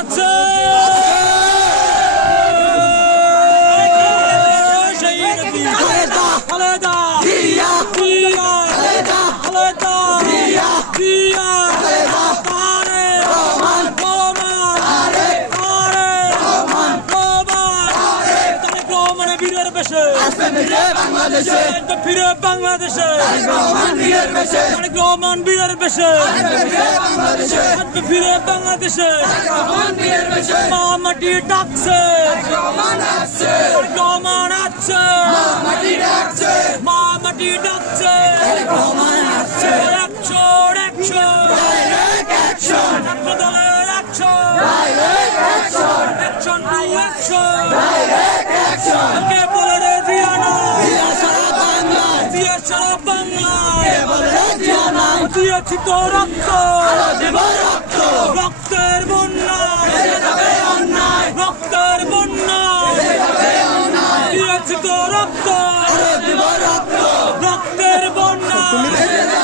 আছে। বাংলাদেশে ফিরে বাংলাদেশে রহমান বীরের বেশে তারেক রহমান বীরের বেশে বাংলাদেশে ফিরে বাংলাদেশে। মা মাটি ডাকছে। রহমান আছে মা মাটি ডাকছে অ্যাকশন ছাত্র দলের একশো ডাইরেক্ট অ্যাকশন টু অ্যাকশন কে বলে রে জিয়ানা জিয়া সারা বাংলায় জিয়া সারা বাংলায়। বলে জিয়ানা দিয়েছি তো রক্ত দেব রক্ত। রক্ত রক্ত। রক্তের বন্যা।